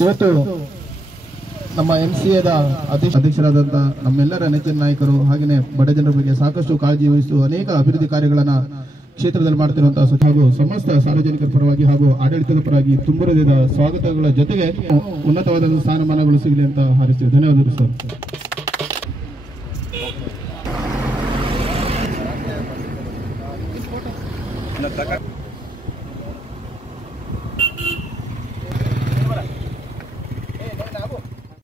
ಇವತ್ತು ನಮ್ಮ MCAದ ಅಧ್ಯಕ್ಷರಾದಂತಹ ನಮ್ಮೆಲ್ಲರ ನೆಚ್ಚಿನ ನಾಯಕರು ಹಾಗೆಯೇ ಬಡ ಜನರ ಬಗ್ಗೆ ಸಾಕಷ್ಟು ಕಾಳಜಿ ವಹಿಸುವ ಅನೇಕ ಅಭಿವೃದ್ಧಿ ಕಾರ್ಯಗಳನ್ನ ಕ್ಷೇತ್ರದಲ್ಲಿ ಮಾಡ್ತಿರುವಂತಹ ಹಾಗೂ ಸಮಸ್ತ ಸಾರ್ವಜನಿಕರ ಪರವಾಗಿ ಹಾಗೂ ಆಡಳಿತದ ಪರವಾಗಿ ತುಂಬುರದಿದ ಸ್ವಾಗತಗಳ ಜೊತೆಗೆ ಉನ್ನತವಾದ ಸ್ಥಾನಮಾನಗಳು ಸಿಗಲಿ ಅಂತ ಹಾರೈಸ್ತೀವಿ. ಧನ್ಯವಾದಗಳು ಸರ್.